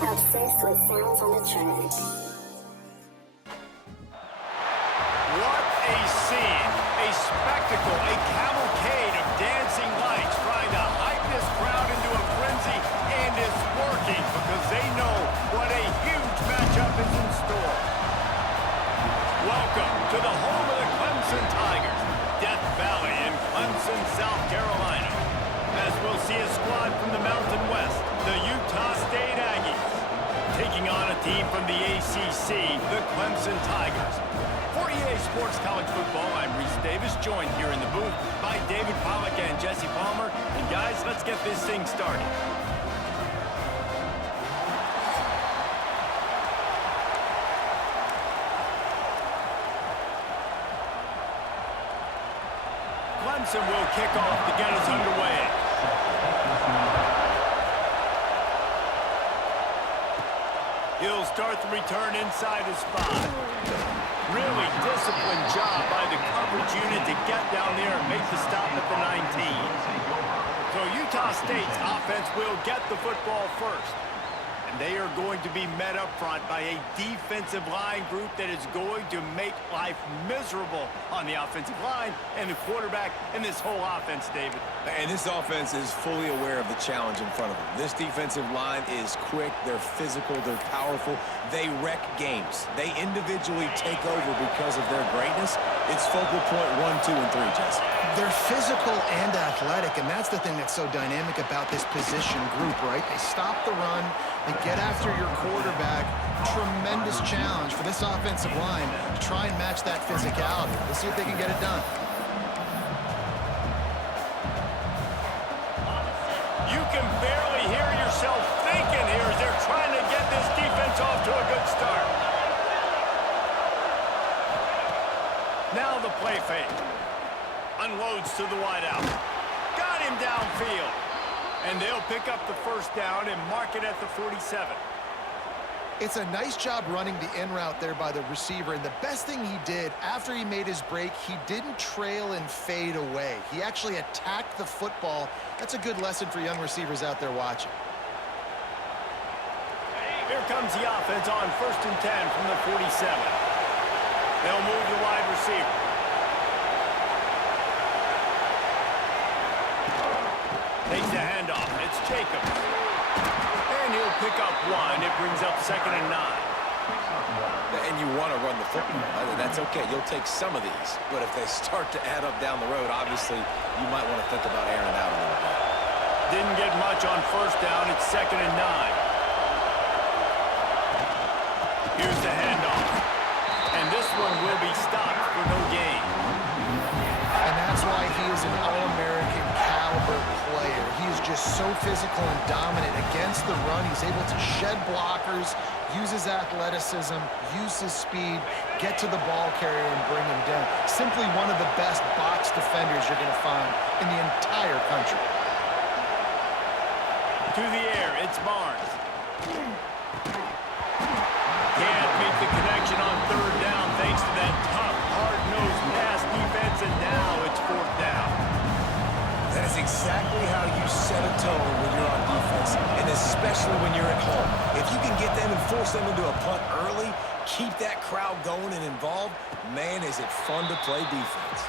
Obsessed with sounds on the track. What a scene, a spectacle, a cavalcade of dancing lights trying to hype this crowd into a frenzy, and it's working because they know what a huge matchup is in store. Welcome to the home of the Clemson Tigers, Death Valley in Clemson, South Carolina. As we'll see a squad from the Mountain West, the Utah State Aggies, taking on a team from the ACC, the Clemson Tigers. For EA Sports College Football, I'm Reese Davis, joined here in the booth by David Pollack and Jesse Palmer. And guys, let's get this thing started. Clemson will kick off to get us underway. He'll start the return inside his 5. Really disciplined job by the coverage unit to get down there and make the stop at the 19. So Utah State's offense will get the football first. And they are going to be met up front by a defensive line group that is going to make life miserable on the offensive line and the quarterback and this whole offense, David. And this offense is fully aware of the challenge in front of them. This defensive line is quick, they're physical, they're powerful, they wreck games. They individually take over because of their greatness. It's focal point 1, 2, and 3, Jesse. They're physical and athletic, and that's the thing that's so dynamic about this position group, right? They stop the run, they get after your quarterback. Tremendous challenge for this offensive line to try and match that physicality. Let's see if they can get it done. You can barely hear yourself thinking here as they're trying to get this defense off to a good start. Now the play fake. Unloads to the wideout. Got him downfield. And they'll pick up the first down and mark it at the 47. It's a nice job running the in route there by the receiver, and the best thing he did after he made his break, he didn't trail and fade away. He actually attacked the football. That's a good lesson for young receivers out there watching. Here comes the offense on 1st and 10 from the 47. They'll move the wide receiver. Takes the handoff. It's Jacobs. And he'll pick up 1. It brings up 2nd and 9. And you want to run the football. That's okay. You'll take some of these. But if they start to add up down the road, obviously, you might want to think about airing out a little bit. Didn't get much on 1st down. It's 2nd and 9. Here's the handoff. And this one will be stopped for no gain. And that's why he is an All-American caliber player. He is just so physical and dominant against the run. He's able to shed blockers, use his athleticism, use his speed, get to the ball carrier and bring him down. Simply one of the best box defenders you're going to find in the entire country. To the air, it's Barnes. Can't make the connection on 3rd down thanks to that tough, hard-nosed pass defense, and now it's 4th down. That is exactly how you set a tone when you're on defense, and especially when you're at home. If you can get them and force them into a punt early, keep that crowd going and involved, man, is it fun to play defense.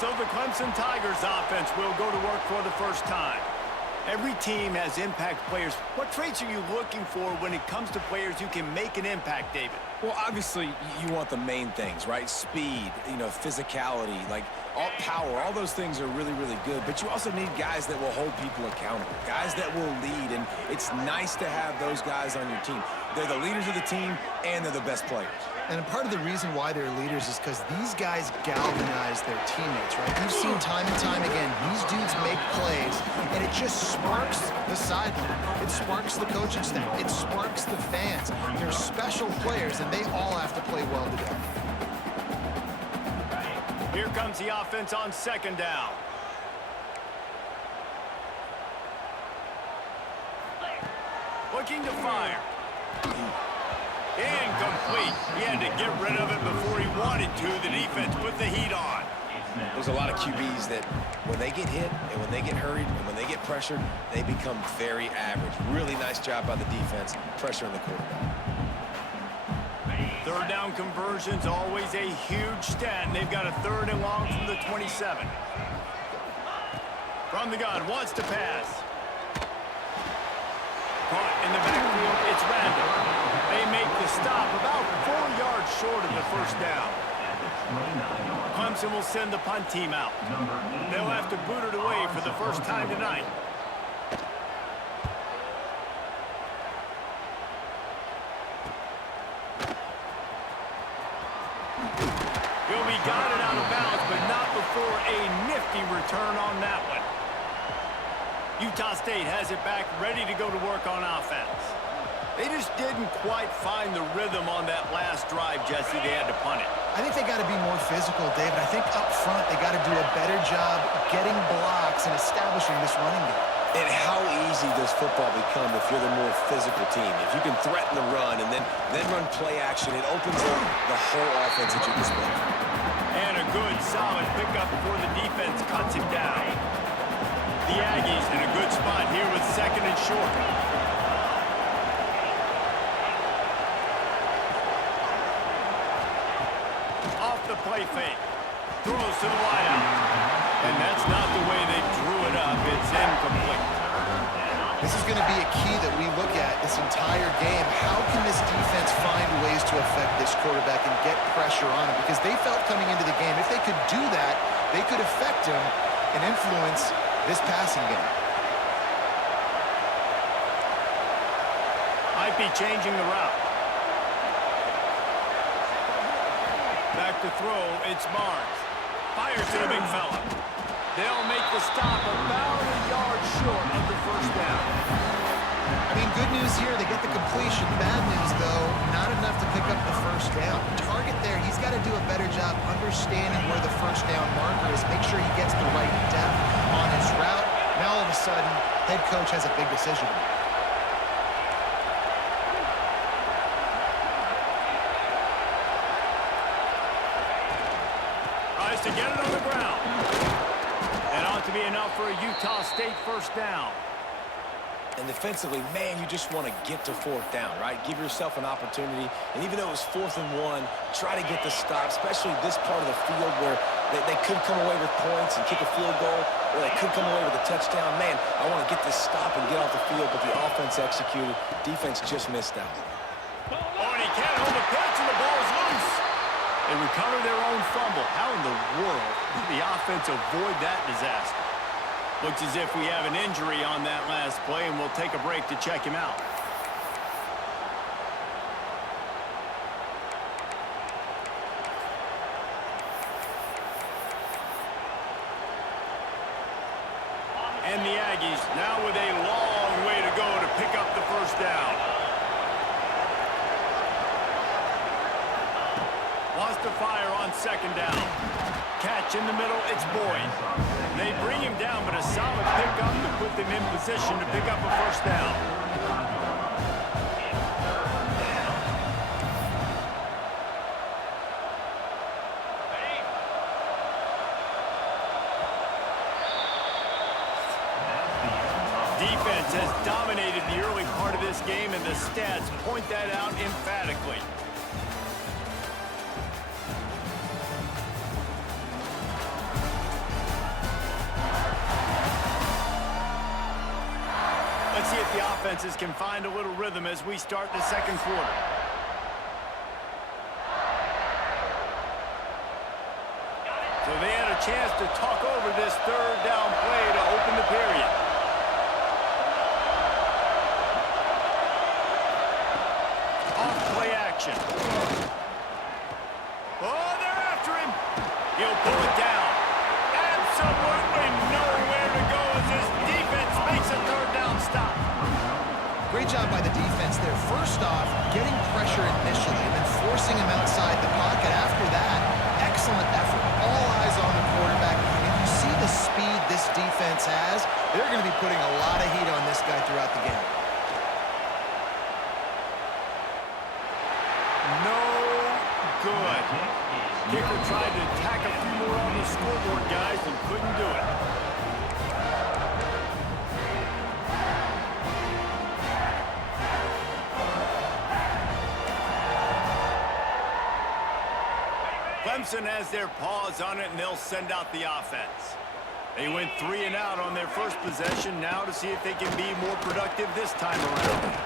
So the Clemson Tigers offense will go to work for the first time. Every team has impact players. What traits are you looking for when it comes to players who can make an impact, David? Well, obviously, you want the main things, right? Speed, physicality, like all power, all those things are really, really good. But you also need guys that will hold people accountable, guys that will lead. And it's nice to have those guys on your team. They're the leaders of the team, and they're the best players. And part of the reason why they're leaders is because these guys galvanize their teammates, right? You've seen time and time again, these dudes make plays, and it just sparks the sideline. It sparks the coaching staff. It sparks the fans. They're special players, and they all have to play well together. Here comes the offense on 2nd down. Looking to fire. Incomplete. He had to get rid of it before he wanted to. The defense put the heat on. There's a lot of QBs that when they get hit and when they get hurried and when they get pressured, they become very average. Really nice job by the defense, pressuring the quarterback. Third down conversion's always a huge stat, and they've got a 3rd and long from the 27. From the gun, wants to pass. Caught in the backfield, it's random. They make the stop about 4 yards short of the first down. Clemson will send the punt team out. They'll have to boot it away for the first time tonight. He'll be guided out of bounds, but not before a nifty return on that one. Utah State has it back, ready to go to work on offense. They just didn't quite find the rhythm on that last drive, Jesse. They had to punt it. I think they got to be more physical, David. I think up front they got to do a better job getting blocks and establishing this running game. And how easy does football become if you're the more physical team? If you can threaten the run and then run play action, it opens up the whole offense at your display. And a good, solid pickup before the defense cuts him down. The Aggies in a good spot here with 2nd and short. Off the play fake. Throws to the wideout. And that's not the way they drew it up. It's incomplete. This is going to be a key that we look at this entire game. How can this defense find ways to affect this quarterback and get pressure on him? Because they felt coming into the game, if they could do that, they could affect him and influence this passing game. Might be changing the route. Back to throw, it's Barnes. Fires to the big fella. They'll make the stop about a yard short of the first down. I mean, good news here, they get the completion. Bad news, though, not enough to pick up the first down. Target there, he's got to do a better job understanding where the first down marker is. Make sure he gets the right depth on his route. Now, all of a sudden, head coach has a big decision to make. Tries to get it on the ground. And ought to be enough for a Utah State first down. And defensively, man, you just want to get to 4th down, right? Give yourself an opportunity. And even though it was 4th and 1, try to get the stop, especially this part of the field where they could come away with points and kick a field goal, or they could come away with a touchdown. Man, I want to get this stop and get off the field, but the offense executed. Defense just missed out. Oh, and he can't hold the pitch, and the ball's loose. They recover their own fumble. How in the world did the offense avoid that disaster? Looks as if we have an injury on that last play, and we'll take a break to check him out. And the Aggies now with a long way to go to pick up the first down. Wants to fire on 2nd down. Catch in the middle, it's Boyd. They bring him down, but a solid pickup to put them in position to pick up a first down. Defense has dominated the early part of this game, and the stats point that out emphatically. Let's see if the offenses can find a little rhythm as we start the 2nd quarter. So they had a chance to talk over this 3rd down play to open the period. Off play action. Oh, they're after him. He'll pull it down. Absolutely nowhere to go as this defense makes a 3rd down stop. Great job by the defense there. First off, getting pressure initially and then forcing him outside the pocket. After that, excellent effort. All eyes on the quarterback. And you see the speed this defense has. They're going to be putting a lot of heat on this guy throughout the game. No good. Kicker tried to tack a few more on the scoreboard, guys, and couldn't do it. Clemson has their paws on it, and they'll send out the offense. They went 3 and out on their first possession, now to see if they can be more productive this time around.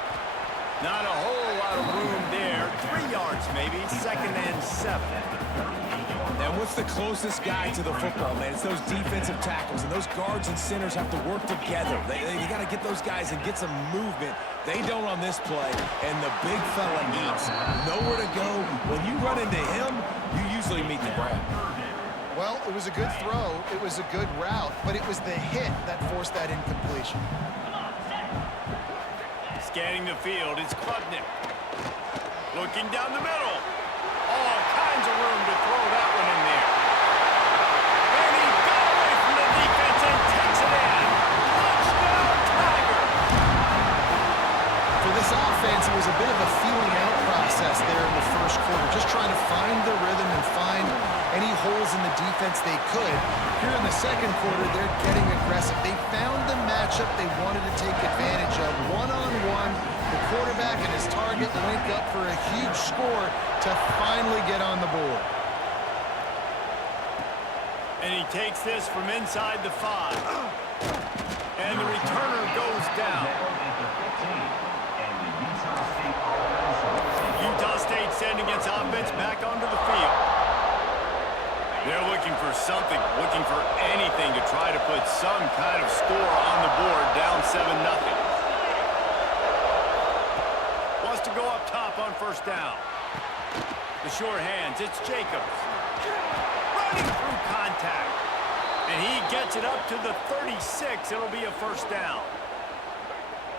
Not a whole lot of room there. 3 yards maybe, 2nd and 7. And what's the closest guy to the football, man? It's those defensive tackles, and those guards and centers have to work together. You got to get those guys and get some movement. They don't on this play, and the big fella eats. Nowhere to go. When you run into him, you usually meet the ground. Well, it was a good throw. It was a good route, but it was the hit that forced that incompletion. Scanning the field, it's Klubnik. Looking down the middle. All kinds of room to throw that one in there. And he got away from the defense and takes it in. Touchdown, Tiger! For this offense, it was a bit of a feeling out process there in the first quarter, just trying to find the rhythm and find any holes in the defense they could. Here in the second quarter, they're getting aggressive. They found the matchup they wanted to take advantage of. One-on-one, the quarterback and his target link up for a huge score to finally get on the board. And he takes this from inside the 5. And the returner goes down. Utah State sending its offense back onto the field. They're looking for something, looking for anything to try to put some kind of score on the board, down 7-0. Wants to go up top on first down. The short hands, it's Jacobs. Running through contact. And he gets it up to the 36. It'll be a first down.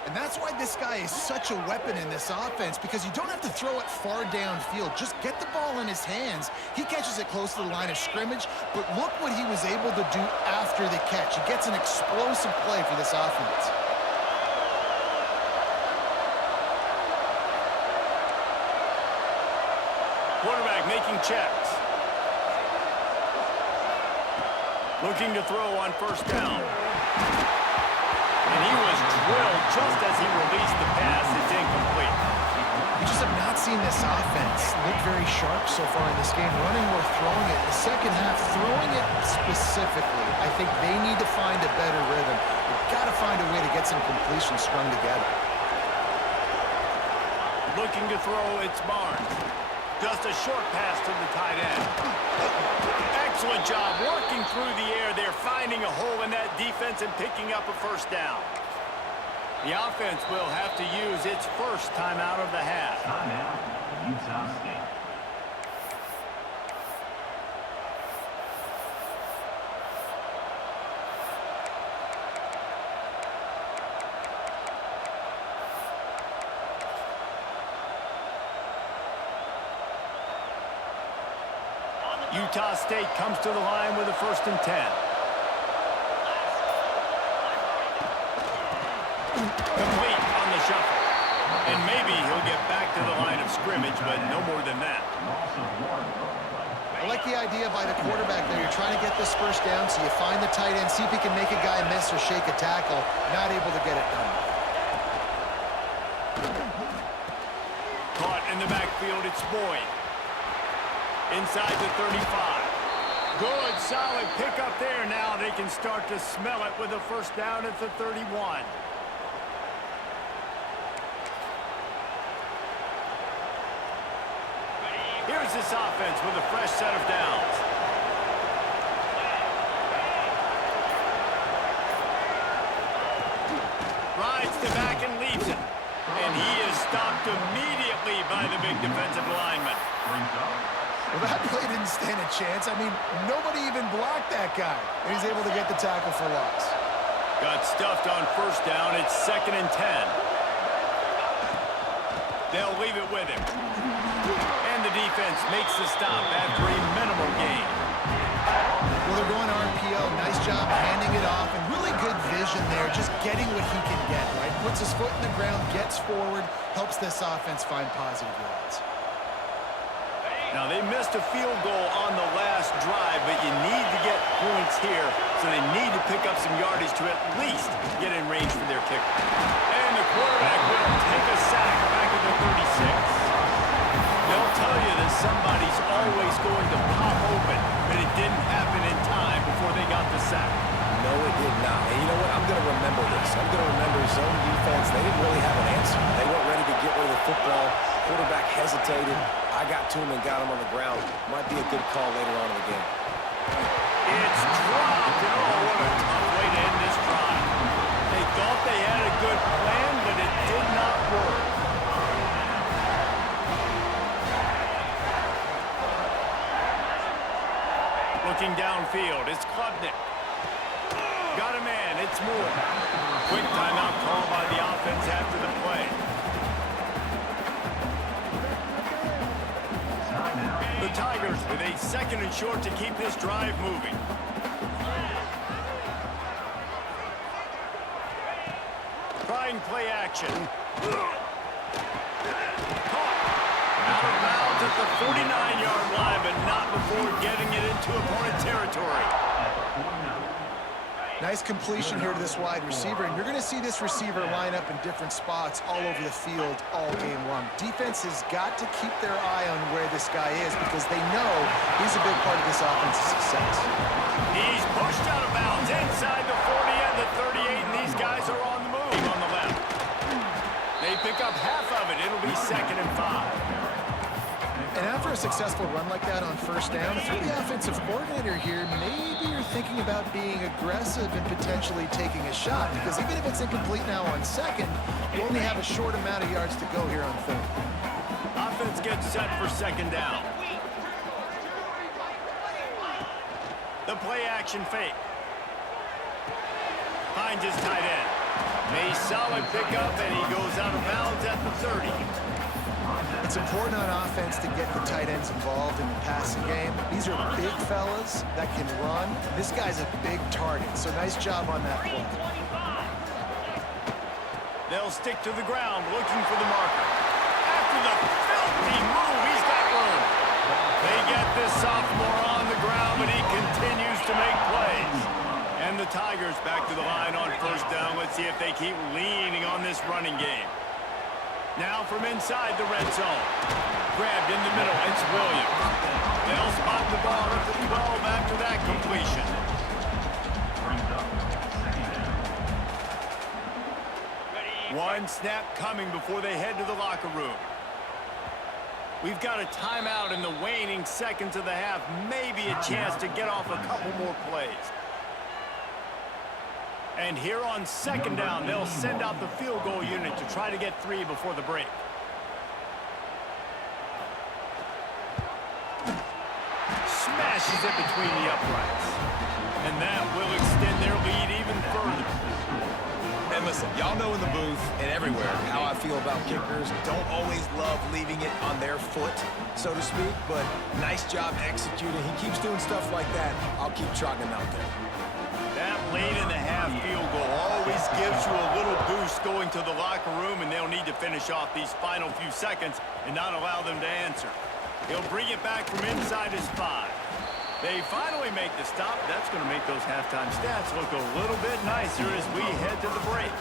And that's why this guy is such a weapon in this offense, because you don't have to throw it far downfield. Just get the ball in his hands. He catches it close to the line of scrimmage, but look what he was able to do after the catch. He gets an explosive play for this offense. Quarterback making checks. Looking to throw on first down. And he was drilled just as he released the pass. It's incomplete. We just have not seen this offense look very sharp so far in this game, running or throwing it. In the second half, throwing it specifically, I think they need to find a better rhythm. They've got to find a way to get some completion strung together. Looking to throw, it's Barnes. Just a short pass to the tight end. Excellent job working through the air there, finding a hole in that defense and picking up a first down. The offense will have to use its first timeout of the half. Timeout, Utah State. Utah State comes to the line with a 1st and 10. Complete on the shuffle. And maybe he'll get back to the line of scrimmage, but no more than that. I like the idea by the quarterback there. You're trying to get this first down, so you find the tight end, see if he can make a guy miss or shake a tackle. Not able to get it done. Caught in the backfield, it's Boyd. Inside the 35. Good, solid pickup there. Now they can start to smell it with a first down at the 31. Here's this offense with a fresh set of downs. Rides the back and leaves it. And he is stopped immediately by the big defensive lineman. Well, that play didn't stand a chance. I mean, nobody even blocked that guy. And he's able to get the tackle for loss. Got stuffed on first down. It's 2nd and 10. They'll leave it with him. And the defense makes the stop after a minimal gain. Well, they're going RPO. Nice job handing it off. And really good vision there, just getting what he can get, right? Puts his foot in the ground, gets forward, helps this offense find positive yards. Now, they missed a field goal on the last drive, but you need to get points here, so they need to pick up some yardage to at least get in range for their kicker. And the quarterback will take a sack back at the 36. They'll tell you that somebody's always going to pop open, but it didn't happen in time before they got the sack. No, it did not. And you know what? I'm going to remember this. I'm going to remember zone defense. They didn't really have an answer. They weren't ready to get rid of the football. Quarterback hesitated. I got to him and got him on the ground. Might be a good call later on in the game. It's dropped. Oh, what a tough way to end this drive. They thought they had a good plan, but it did not work. Looking downfield, it's Klubnik. Got a man, it's Moore. Quick timeout call by the offense after the play. The Tigers with a 2nd and short to keep this drive moving. Trying play action. Caught. Out of bounds at the 49-yard line, but not before getting it into opponent territory. Nice completion here to this wide receiver, and you're going to see this receiver line up in different spots all over the field all game long. Defense has got to keep their eye on where this guy is because they know he's a big part of this offense's success. He's pushed out of bounds inside the 40 and the 38, and these guys are on the move on the left. They pick up half of it. It'll be 2nd and 5. And after a successful run like that on 1st down, if you're the offensive coordinator here, maybe you're thinking about being aggressive and potentially taking a shot, because even if it's incomplete now on 2nd, you only have a short amount of yards to go here on 3rd. Offense gets set for 2nd down. The play action fake. Finds his tight end. A solid pickup, and he goes out of bounds at the 30. It's important on offense to get the tight ends involved in the passing game. These are big fellas that can run. This guy's a big target, so nice job on that play. They'll stick to the ground looking for the marker. After the filthy move, he's got room. They get this sophomore on the ground, but he continues to make plays. And the Tigers back to the line on 1st down. Let's see if they keep leaning on this running game. Now from inside the red zone. Grabbed in the middle, it's Williams. They'll spot the ball at the 12 after that completion. One snap coming before they head to the locker room. We've got a timeout in the waning seconds of the half. Maybe a chance to get off a couple more plays. And here on 2nd down, they'll send out the field goal unit to try to get 3 before the break. Smashes it between the uprights. And that will extend their lead even further. And listen, y'all know in the booth and everywhere how I feel about kickers. Don't always love leaving it on their foot, so to speak, but nice job executing. He keeps doing stuff like that. I'll keep trotting him out there. That late in the half field goal always gives you a little boost going to the locker room, and they'll need to finish off these final few seconds and not allow them to answer. He'll bring it back from inside his 5. They finally make the stop. That's going to make those halftime stats look a little bit nicer as we head to the break.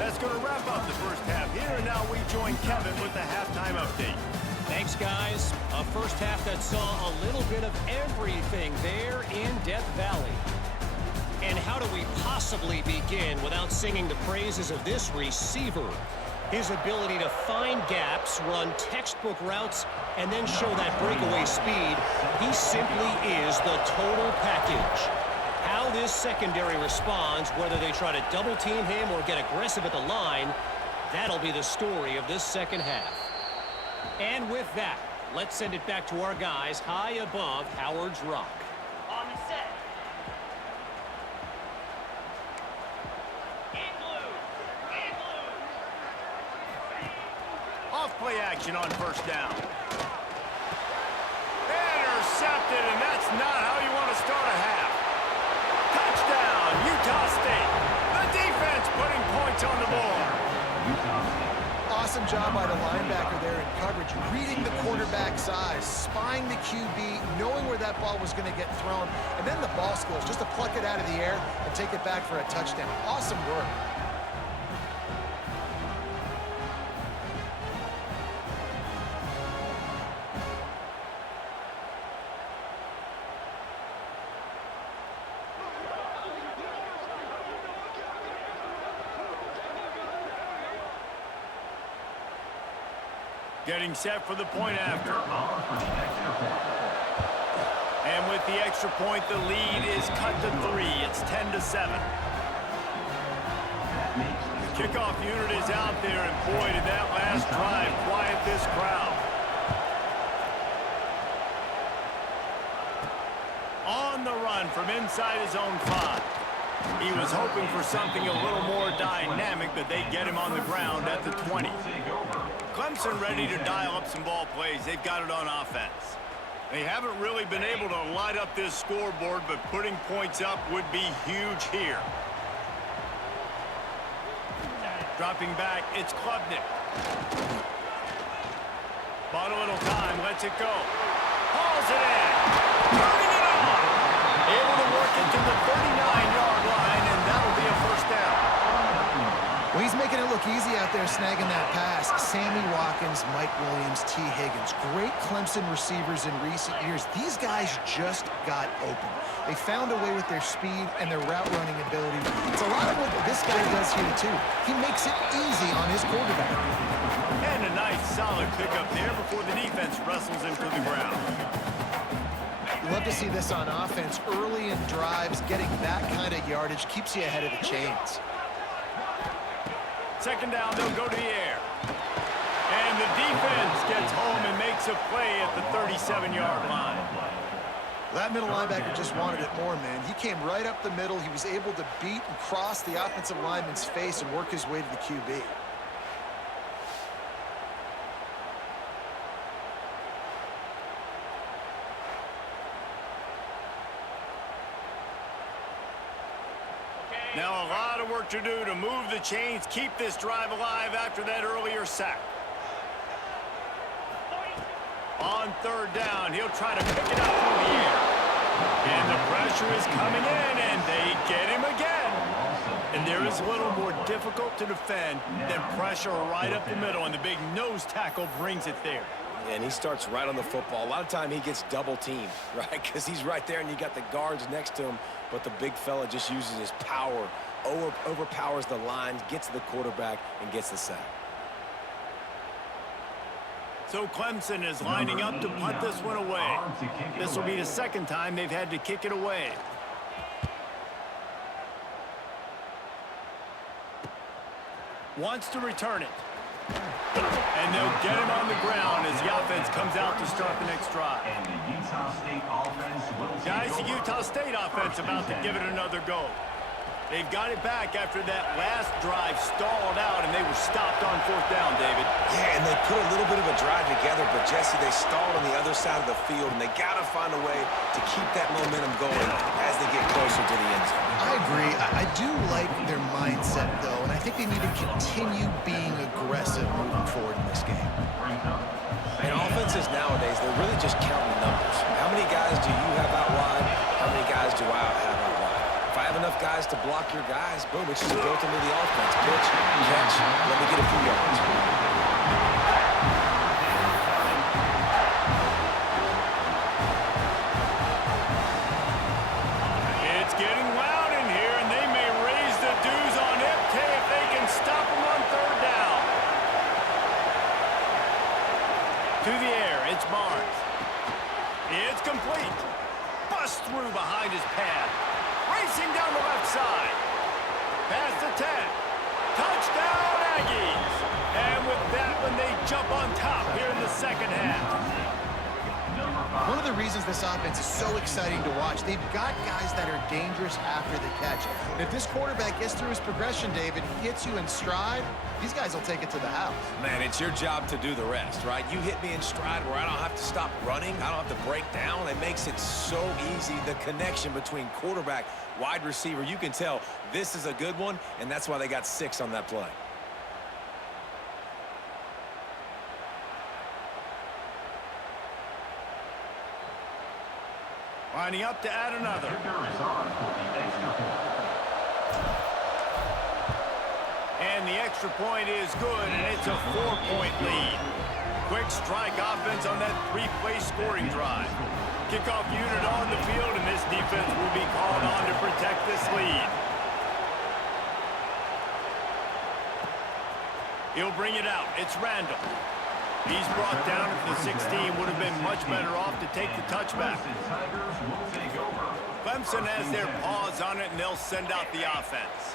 That's going to wrap up the 1st half here, and now we join Kevin with the halftime update. Thanks, guys. A 1st half that saw a little bit of everything there in Death Valley. And how do we possibly begin without singing the praises of this receiver? His ability to find gaps, run textbook routes, and then show that breakaway speed. He simply is the total package. How this secondary responds, whether they try to double team him or get aggressive at the line, that'll be the story of this 2nd half. And with that, let's send it back to our guys high above Howard's Rock. On the set. Play action on 1st down. Intercepted, and that's not how you want to start a half. Touchdown, Utah State. The defense putting points on the board. Awesome job by the linebacker there in coverage, reading the quarterback's eyes, spying the QB, knowing where that ball was going to get thrown, and then the ball skills, just to pluck it out of the air and take it back for a touchdown. Awesome work. Getting set for the point after. And with the extra point, the lead is cut to 3. It's 10-7. The kickoff unit is out there, and boy, did that last drive quiet this crowd. On the run from inside his own 5. He was hoping for something a little more dynamic, but they get him on the ground at the 20. Clemson ready to dial up some ball plays. They've got it on offense. They haven't really been able to light up this scoreboard, but putting points up would be huge here. Dropping back, it's Klubnik. Bought a little time, lets it go. Hauls it in. Turning it on. Able to work it to the 39-yard line, and that'll be a first down. Well, he's making it look easy out there snagging that pass. Sammy Watkins, Mike Williams, T. Higgins. Great Clemson receivers in recent years. These guys just got open. They found a way with their speed and their route running ability. It's a lot of what this guy does here, too. He makes it easy on his quarterback. And a nice, solid pickup there before the defense wrestles him to the ground. You love to see this on offense. Early in drives, getting that kind of yardage keeps you ahead of the chains. Second down, they'll go to the air. And the defense gets home and makes a play at the 37-yard line. That middle linebacker just wanted it more, man. He came right up the middle. He was able to beat and cross the offensive lineman's face and work his way to the QB. Now a lot of work to do to move the chains, keep this drive alive after that earlier sack. On third down, he'll try to pick it up through the air. And the pressure is coming in, and they get him again. And there is a little more difficult to defend than pressure right up the middle, and the big nose tackle brings it there. And he starts right on the football. A lot of time he gets double teamed, right? Because he's right there and you got the guards next to him, but the big fella just uses his power, overpowers the lines, gets to the quarterback, and gets the sack. So Clemson is lining up to punt this one away. This will be the second time they've had to kick it away. Wants to return it. And they'll get him on the ground as the offense comes out to start the next drive. And the Utah State offense will Guys, the Utah State offense about to give it another go. They've got it back after that last drive stalled out, and they were stopped on fourth down, David. Yeah, and they put a little bit of a drive together, but, Jesse, they stalled on the other side of the field, and they got to find a way to keep that momentum going as they get closer to the end zone. I agree. I do like their mindset, though, and I think they need to continue being aggressive moving forward in this game. And offenses nowadays, they're really just counting numbers. How many guys do you have out wide? How many guys do I have out wide? If I have enough guys to block your guys, boom, it's just built into the offense. Pitch, catch, let me get a few yards. It's getting loud in here, and they may raise the dues on MK if they can stop them on third down. To the air, it's Barnes. It's complete. Bust through behind his pad. Racing down the left side. Past the 10. Touchdown, Aggies. And with that one, they jump on top here in the second half. One of the reasons this offense is so exciting to watch, they've got guys that are dangerous after the catch. And if this quarterback gets through his progression, David, he hits you in stride, these guys will take it to the house. Man, it's your job to do the rest, right? You hit me in stride where I don't have to stop running. I don't have to break down. It makes it so easy, the connection between quarterback, wide receiver. You can tell this is a good one, and that's why they got 6 on that play. Lining up to add another. And the extra point is good, and it's a 4-point lead. Quick strike offense on that 3-play scoring drive. Kickoff unit on the field, and this defense will be called on to protect this lead. He'll bring it out. It's Randall. He's brought down at the 16. Would have been much better off to take the touchback. Clemson has their paws on it, and they'll send out the offense.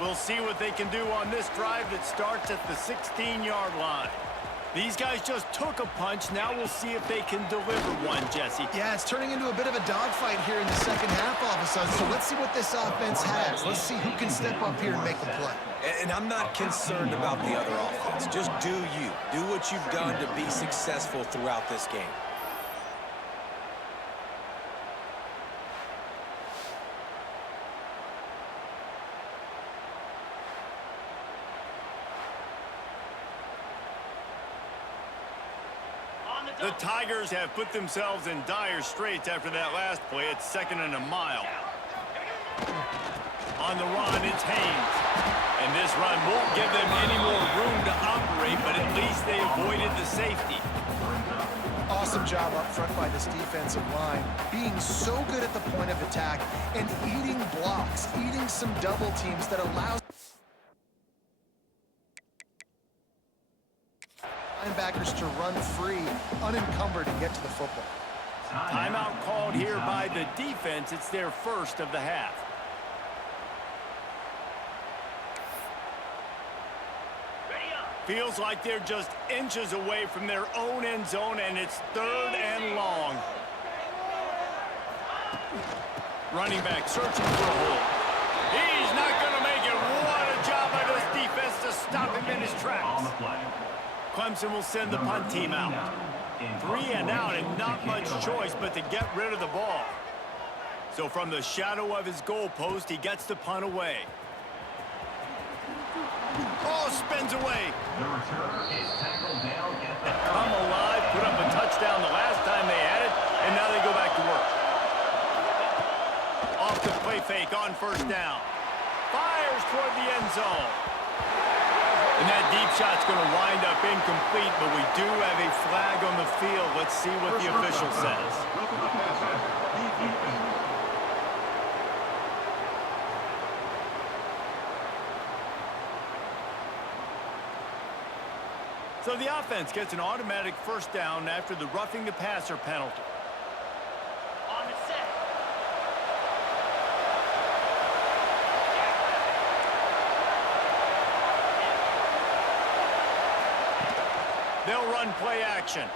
We'll see what they can do on this drive that starts at the 16-yard line. These guys just took a punch. Now we'll see if they can deliver one, Jesse. Yeah, it's turning into a bit of a dogfight here in the second half all of a sudden. So let's see what this offense has. Let's see who can step up here and make a play. And I'm not concerned about the other offense. Just do you. Do what you've done to be successful throughout this game. The Tigers have put themselves in dire straits after that last play. It's 2nd and a mile. On the run, it's Haynes. And this run won't give them any more room to operate, but at least they avoided the safety. Awesome job up front by this defensive line, being so good at the point of attack and eating blocks, eating some double teams that allows linebackers to run free, unencumbered, and get to the football. Timeout called here by the defense. It's their first of the half. Feels like they're just inches away from their own end zone, and it's 3rd and long. Running back searching for a hole. He's not going to make it. What a job by this defense to stop him in his tracks. Clemson will send the punt team out. 3 and out, and not much choice but to get rid of the ball. So from the shadow of his goalpost, he gets the punt away. Oh, spins away. Come alive, put up a touchdown the last time they had it, and now they go back to work. Off the play fake on 1st down. Fires toward the end zone. And that deep shot's going to wind up incomplete, but we do have a flag on the field. Let's see what the official says. So the offense gets an automatic 1st down after the roughing the passer penalty. On the set. They'll run play action.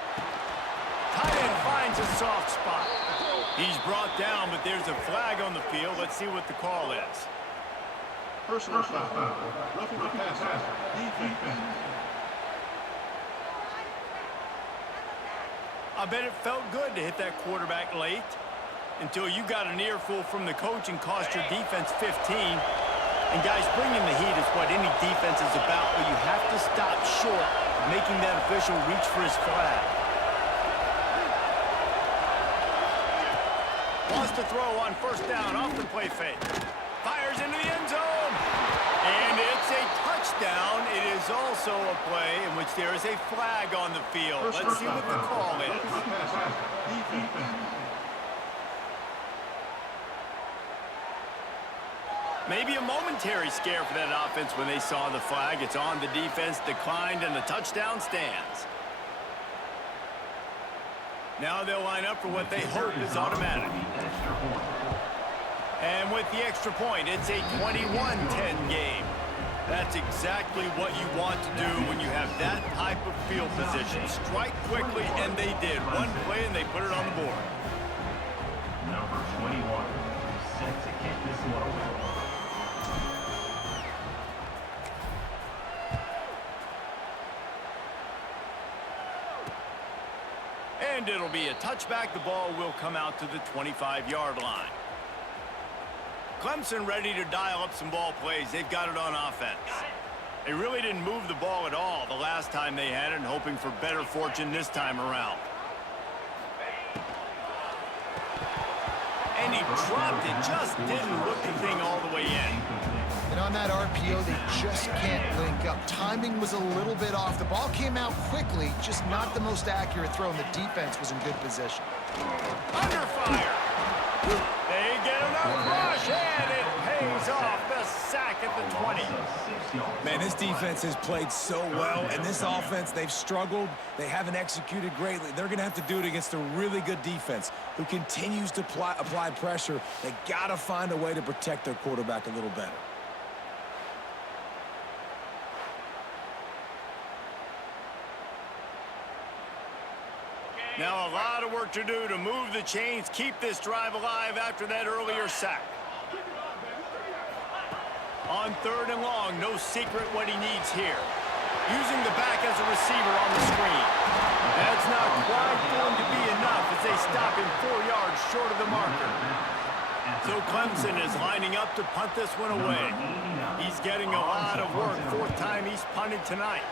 Tight end finds a soft spot. He's brought down, but there's a flag on the field. Let's see what the call is. Personal foul. Roughing the passer. Defense. I bet it felt good to hit that quarterback late until you got an earful from the coach and cost your defense 15. And guys, bringing the heat is what any defense is about, but you have to stop short of making that official reach for his flag. Wants to throw on 1st down off the play fake. Fires into the end zone. And it's a touchdown. It is also a play in which there is a flag on the field. Let's see what the call is. Maybe a momentary scare for that offense when they saw the flag. It's on the defense, declined, and the touchdown stands. Now they'll line up for what they hope is automatic. And with the extra point, it's a 21-10 game. That's exactly what you want to do when you have that type of field position. Strike quickly, and they did. One play, and they put it on the board. Number 21, set to kick this one away. And it'll be a touchback. The ball will come out to the 25-yard line. Clemson ready to dial up some ball plays. They've got it on offense. They really didn't move the ball at all the last time they had it, and hoping for better fortune this time around. dropped it, just didn't look the thing all the way in. And on that RPO, they just can't link up. Timing was a little bit off. The ball came out quickly, just not the most accurate throw, and the defense was in good position. Under fire. They get another rush, and it pays off. The sack at the 20. Man, this defense has played so well, and this offense, they've struggled. They haven't executed greatly. They're going to have to do it against a really good defense who continues to apply pressure. They got to find a way to protect their quarterback a little better. Now a lot of work to do to move the chains, keep this drive alive after that earlier sack. On 3rd and long, no secret what he needs here. Using the back as a receiver on the screen. That's not quite going to be enough as they stop him 4 yards short of the marker. So Clemson is lining up to punt this one away. He's getting a lot of work. 4th time he's punted tonight.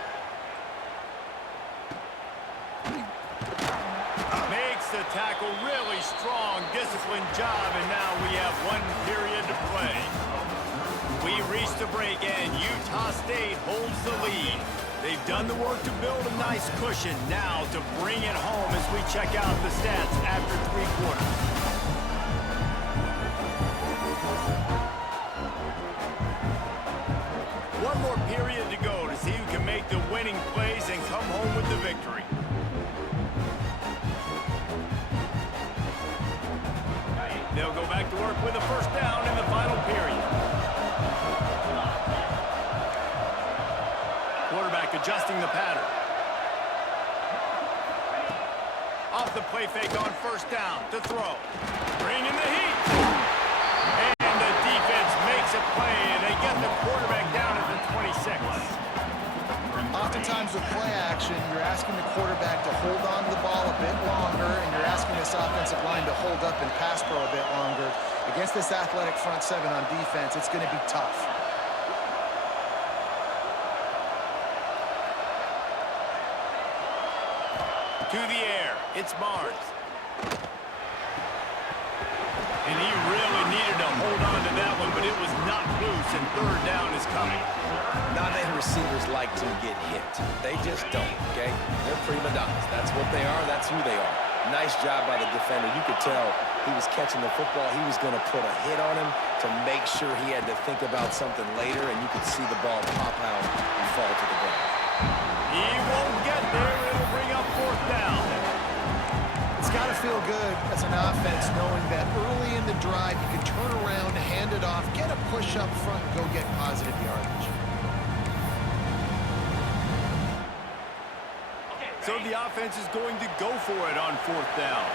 Makes the tackle, really strong, disciplined job, and now we have 1 period to play. We reach the break, and Utah State holds the lead. They've done the work to build a nice cushion. Now to bring it home as we check out the stats after 3 quarters. One more period to go to see who can make the winning plays and come home with the victory. They'll go back to work with a 1st down in the final period. Quarterback adjusting the pattern. Off the play fake on 1st down to throw. Bring in the heat. And the defense makes a play, and they get the quarterback down at the 26. Oftentimes with play action, you're asking the quarterback to hold on to the ball a bit longer, and you're asking this offensive line to hold up and pass pro a bit longer. Against this athletic front 7 on defense, it's going to be tough. To the air, it's Barnes. And he really needed to hold on to that one, but it was knocked loose, and 3rd down is coming. Not many receivers like to get hit. They just don't, okay? They're prima donnas. That's what they are. That's who they are. Nice job by the defender. You could tell he was catching the football. He was going to put a hit on him to make sure he had to think about something later, and you could see the ball pop out and fall to the ground. He won't get there. It'll bring up 4th down. It's got to feel good as an offense knowing that early in the drive you can turn around, hand it off, get a push up front, and go get positive yardage. So the offense is going to go for it on 4th down.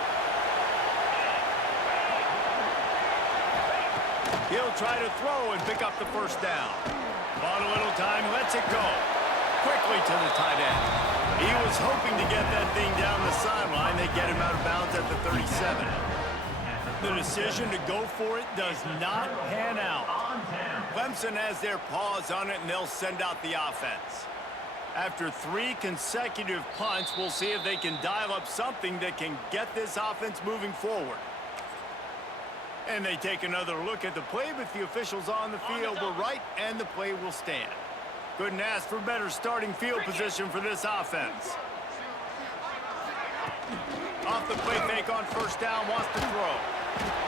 He'll try to throw and pick up the 1st down. Bought a little time, lets it go. Quickly to the tight end. He was hoping to get that thing down the sideline. They get him out of bounds at the 37. The decision to go for it does not pan out. Clemson has their paws on it, and they'll send out the offense. After 3 consecutive punts, we'll see if they can dial up something that can get this offense moving forward. And they take another look at the play, but the officials on the field were right, and the play will stand. Couldn't ask for better starting field position for this offense. Off the play fake on 1st down, wants to throw.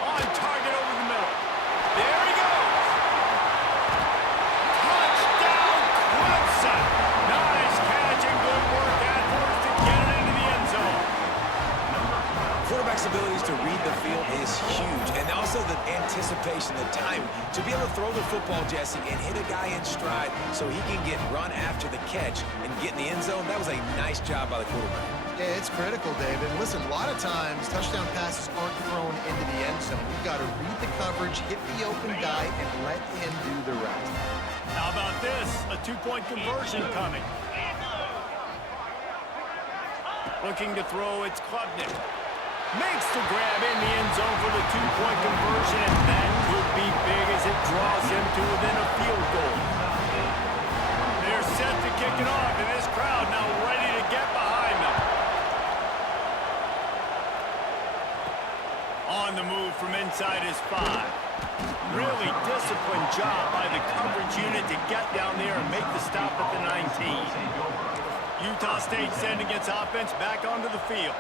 On target over the middle. There he goes. Touchdown, Clemson. Nice catch and good work afterwards to get it into the end zone. Quarterback's abilities to read the field is huge, and also the anticipation, the time to be able to throw the football, Jesse, and hit a guy in stride so he can get run after the catch and get in the end zone. That was a nice job by the quarterback. Yeah, it's critical, David. Listen, a lot of times touchdown passes aren't thrown into the end zone. You've got to read the coverage, hit the open guy, and let him do the rest. How about this? A 2-point conversion coming. Looking to throw, it's Klubnik. Makes the grab in the end zone for the 2-point conversion, and that could be big as it draws him to within a field goal. They're set to kick it off, and this crowd now ready to get behind them. On the move from inside his 5. Really disciplined job by the coverage unit to get down there and make the stop at the 19. Utah State sending its offense back onto the field.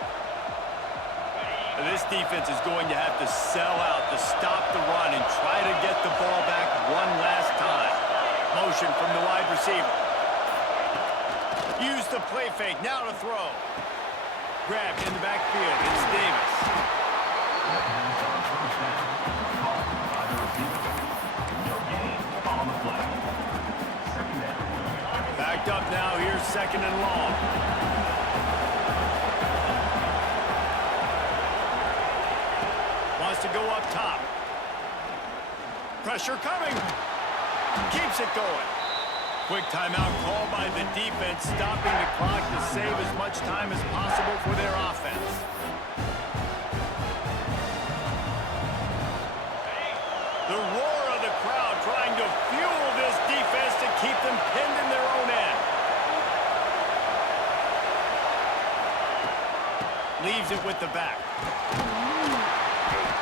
This defense is going to have to sell out to stop the run and try to get the ball back one last time. Motion from the wide receiver. Use the play fake, now to throw. Grabbed in the backfield, it's Davis. Backed up now, here's 2nd and long. Wants to go up top. Pressure coming. Keeps it going. Quick timeout call by the defense, stopping the clock to save as much time as possible for their offense. The roar of the crowd trying to fuel this defense to keep them pinned in their own end. Leaves it with the back.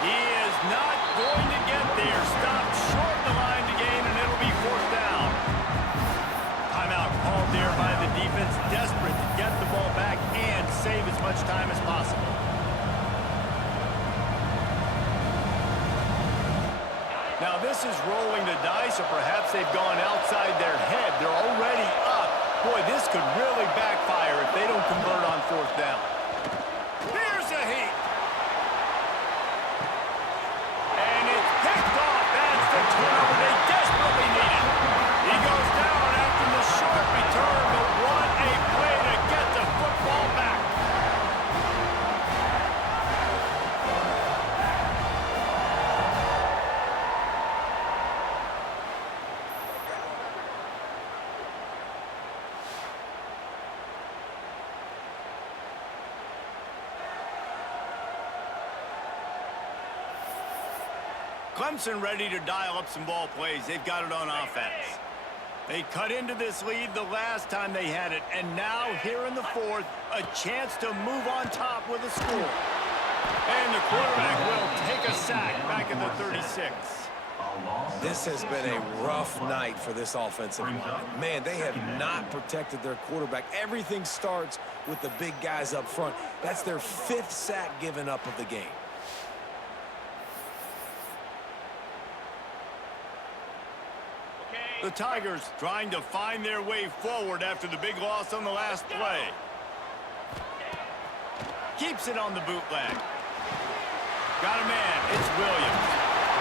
He is not going to get there. Stopped short of the line to gain, and it'll be 4th down. Timeout called there by the defense, desperate to get the ball back and save as much time as possible. Now this is rolling the dice, or perhaps they've gone outside their head. They're already up. Boy, this could really backfire if they don't convert on 4th down. Here's a heat. And it's picked off. That's the turnover they desperately needed. He goes down after the short return, but what a play to get the football back. Clemson ready to dial up some ball plays. They've got it on offense. They cut into this lead the last time they had it, and now here in the 4th, a chance to move on top with a score. And the quarterback will take a sack back at the 36. This has been a rough night for this offensive line. Man, they have not protected their quarterback. Everything starts with the big guys up front. That's their 5th sack given up of the game. The Tigers trying to find their way forward after the big loss on the last play. Keeps it on the bootleg. Got a man, it's Williams.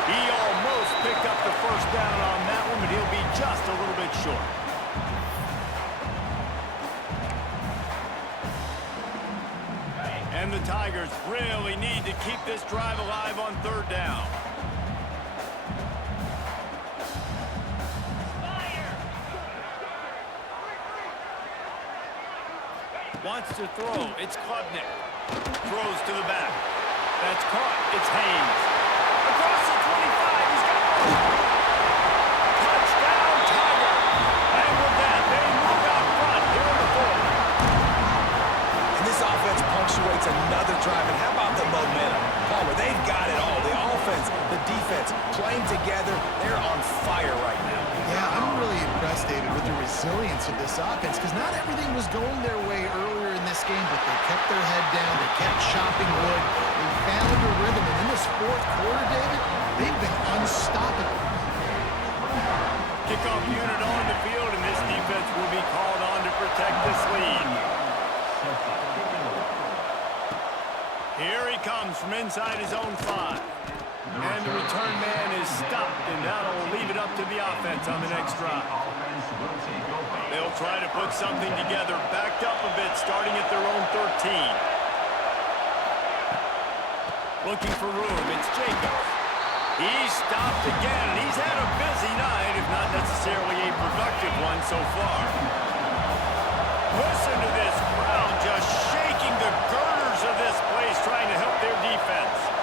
He almost picked up the 1st down on that one, but he'll be just a little bit short. And the Tigers really need to keep this drive alive on 3rd down. Wants to throw. It's Klubnik. Throws to the back. That's caught. It's Haynes. Across the 25. He's got it. Touchdown, Tiger. And with that, they move out front here in the 4th. And this offense punctuates another drive. And how about the momentum? Palmer, they've got it all. The offense, the defense, playing together. They're on fire right now. Yeah, I'm really impressed, David, with the resilience of this offense, because not everything was going their way earlier in this game, but they kept their head down, they kept chopping wood, they found a rhythm, and in this 4th quarter, David, they've been unstoppable. Kickoff unit on the field, and this defense will be called on to protect this lead. Here he comes from inside his own 5. And the return man is stopped, and that'll leave it up to the offense on the next drive. They'll try to put something together, backed up a bit, starting at their own 13. Looking for room, it's Jacobs. He's stopped again, and he's had a busy night, if not necessarily a productive one so far. Listen to this crowd just shaking the girders of this place, trying to help their defense.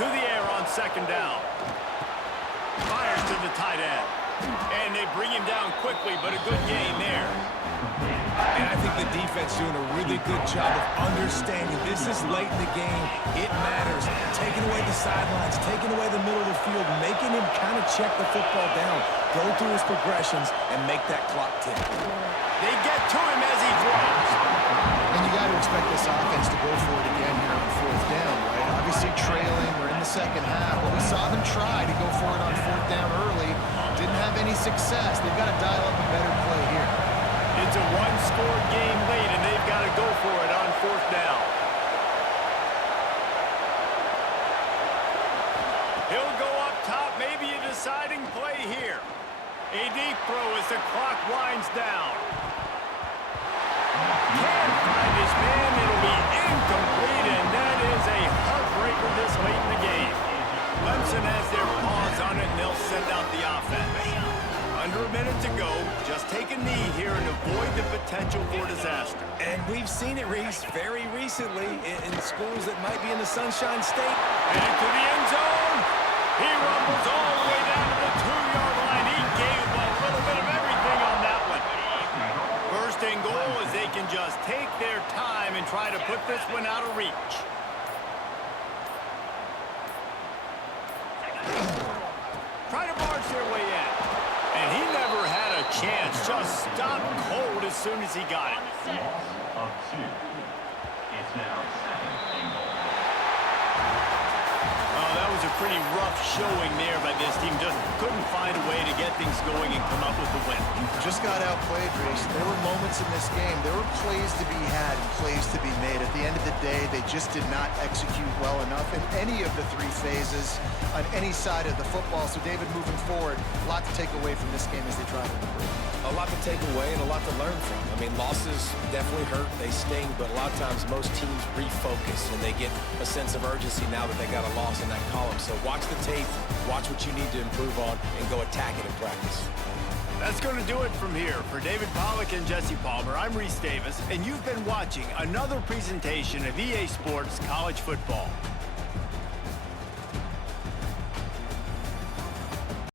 To the air on 2nd down. Fires to the tight end. And they bring him down quickly, but a good gain there. And I think the defense doing a really good job of understanding this is late in the game. It matters. Taking away the sidelines, taking away the middle of the field, making him kind of check the football down, go through his progressions, and make that clock tick. They get to him as he throws. And you got to expect this offense to go for it again here on fourth down, right? Obviously trailing, we're in the second half, but we saw them try to go for it on fourth down early. Didn't have any success. They've got to dial up a better play here. It's a one-score game late, and they've got to go for it on fourth down. He'll go up top, maybe a deciding play here. A deep throw as the clock winds down. Can't find his man. It'll be incomplete, and that is a heartbreaker this late in the game. Clemson has their paws on it, and they'll send out the offense. Under a minute to go, just take a knee here and avoid the potential for disaster. And we've seen it, Reese, very recently in schools that might be in the Sunshine State. And into the end zone. He rumbles all the way down to the 2-yard line. He gave a little bit of everything on that one. First and goal as they can just take their time and try to put this one out of reach. Try to barge their way in. And he never had a chance. Just stopped cold as soon as he got it. Loss of 2. It's now 2nd and goal. Oh, that was a pretty rough showing there by this team. Just couldn't find a way to get things going and come up with the win. Just got outplayed, Reese. There were moments in this game. There were plays to be had and plays to be made. At the end of the day, they just did not execute well enough in any of the 3 phases on any side of the football. So, David, moving forward, a lot to take away from this game as they try to improve. A lot to take away and a lot to learn from. I mean, losses definitely hurt, they sting, but a lot of times most teams refocus and they get a sense of urgency now that they got a loss in that column. So watch the tape, watch what you need to improve on, and go attack it in practice. That's going to do it from here. For David Pollack and Jesse Palmer, I'm Reese Davis, and you've been watching another presentation of EA Sports College Football.